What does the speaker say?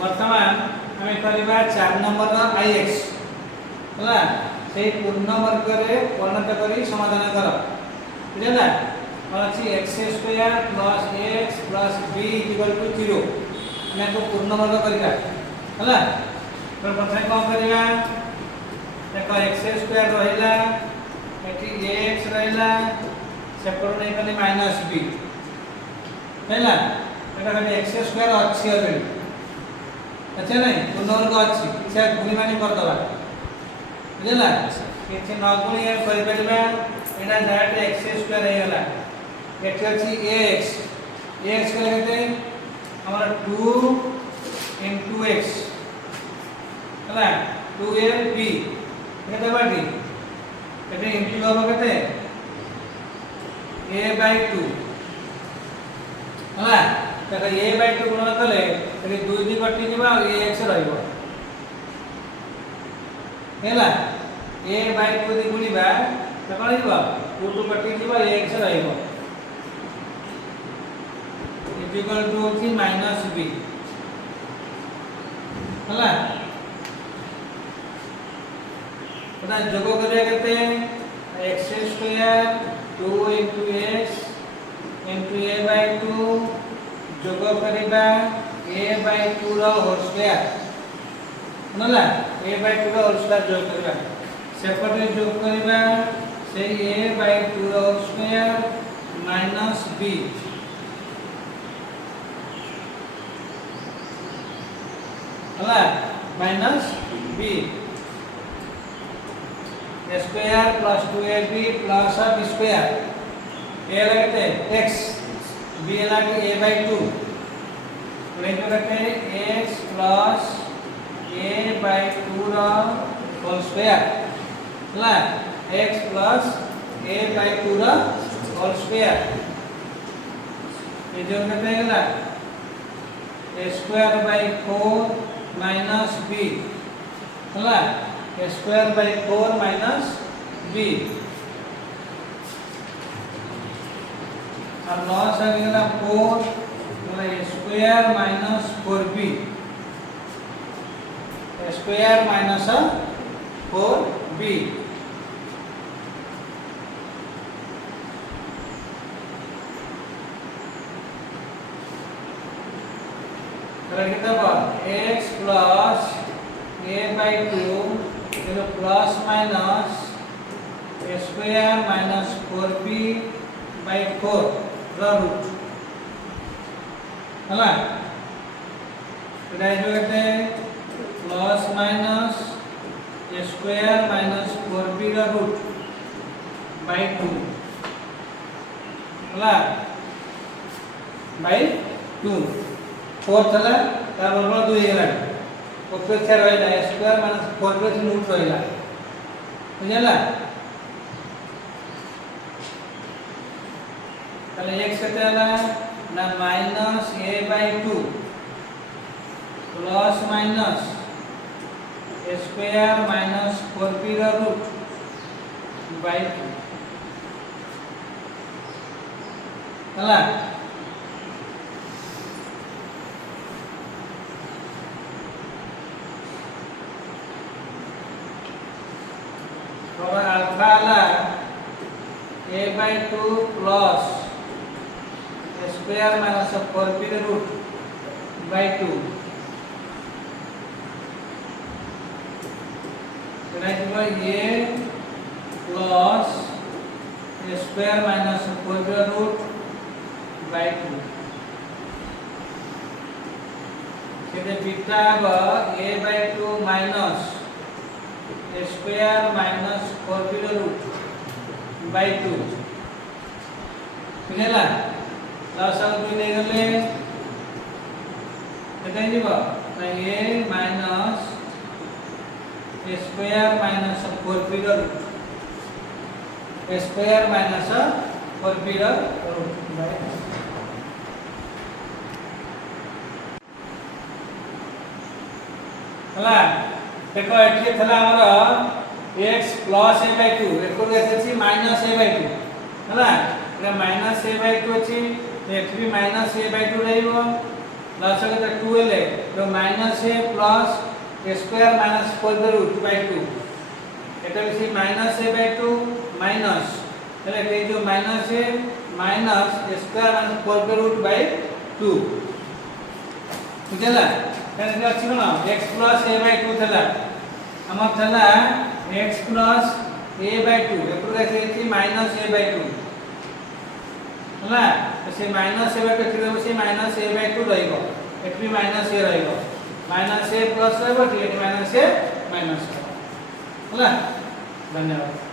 वर्तमान आम करवा 4 नंबर आईएक्स है से पूर्ण वर्ग रे परिणत करी समाधान कर बुझला और अछि x square plus x plus b equal to 0 हम को पूर्ण वर्ग करबा हला तो प्रथम कोन करबा देखो x स्क्वायर रहिला एठी x रहिला सेपट नै कली माइनस b हैला एटा खाली x स्क्वायर अछि ऑलरेडी अच्छा नहीं पूर्ण वर्ग अछि इच्छा गुणी माने कर दबा बुझला किछि न गुणी कर परबा एटा डायरेक्ट x स्क्वायर हे गला एठी अछि ax ax के कहते हमरा 2 x हला 2ab केते बाटी एटे इनटू होबो केते a/2 हला तक a/2 गुणन कले एटे 2 दी कटि जिबा ax रहइबो हैला a/2 दी गुणिबा त कोन हिबो 2 कटि जिबा ax रहइबो इक्वल टू होची माइनस b हला पता जोग करे केते x स्क्वायर 2 x a/2 जोग करबा a/2 रो होल स्क्वायर हला a/2 रो होल स्क्वायर जोग करबा सेपटे जोग करबा से a/2 रो होल स्क्वायर माइनस b हला minus b square plus 2ab plus b square a लगते x b लगे a/2 तो रखे x प्लस a/2 रा होल स्क्वायर हला x प्लस a/2 रा होल स्क्वायर ये जो कहते हैं ना a²/4 माइनस b हला a²/4 माइनस b और लॉस आ गया 4 मतलब a² minus 4b a² minus 4b x plus a/2 इधर plus minus a² minus 4b/4 रा रूट हला तो कहते plus minus a² minus 4b रा रूट बाय 2 हला बाय 2 4 थला तार बराबर 2 हेला अपेक्षा रहला a² माइनस 4b रूट रहला बुझला ताले x केते आला ना minus a/2 plus minus a² minus 4b रा रूट बाय 2 हला अल्फा ला a/2 plus a² minus 4b root by 2 तो ये plus a² minus 4b root by 2 केते beta a/2 minus a² minus 4b root by 2 बुझला plus आ 2 नै गले केते जीव ना a minus a² minus 4b root a² minus 4b root by हला देखो एठी थला हमर x प्लस a/2 एको गेछि माइनस a/2 हला एटा माइनस a/2 अछि एठी भी माइनस a/2 रहइबो प्लस के 2 ले जो माइनस ए प्लस ए स्क्वायर माइनस 4/√/2 એટલે પછી માઈનસ a બાય 2 માઈનસ એટલે કે જો minus a minus a square minus 4/√/2 ବୁଝିଲା એટલે ଅଛି કોણ x પ્લસ a બાય 2 થલા આમાં થલા x પ્લસ a બાય 2 એપર છે માઈનસ a બાય 2 ହେଲା પછી માઈનસ a બાય 2 એટલે પછી માઈનસ a બાય 2 ରହିବ એટ બી માઈનસ a ରହିବ माइनस ए प्लस रहबो कि माइनस ए माइनस होला धन्यवाद।